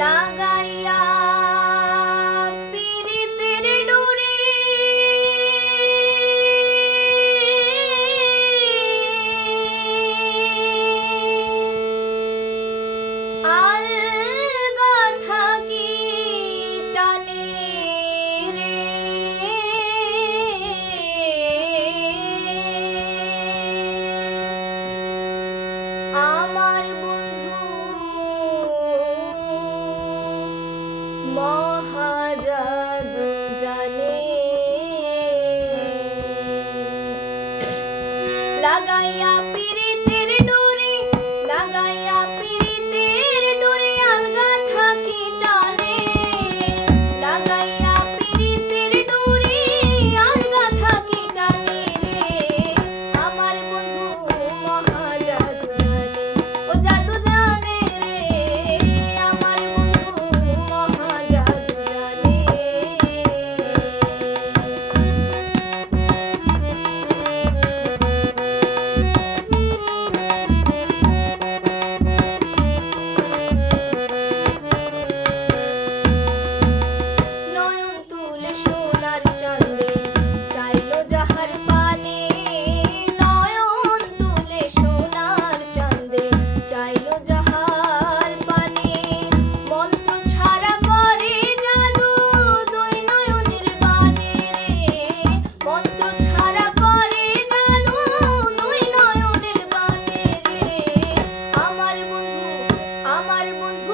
লাগাইয়া পিরিতের ডোরে আলগা থাকি টানে রে আমার বন্ধু মহাজাদু জানে লাগাইয়া পিরিতের ডোরে লাগাইয়া পিরিতের ডোরে আলগা থাকি টানে লাগাইয়া পিরিতের ডোরে আলগা থাকি টানে রে আমার বন্ধু মহাজাদু জানে ও জাদু জানে রে আমার বন্ধু মহাজাদু জানে নয়ন তুলে সোনার চাঁদে চাইলো যাহার পানে নয়ন তুলে সোনার চাঁদে চাইলো যাহার পানে মন্ত্র ছাড়া করে জাদু দুই নয়নের বানে রে মন্ত্র ছাড়া করে জাদু দুই নয়নের বানে রে আমার বন্ধু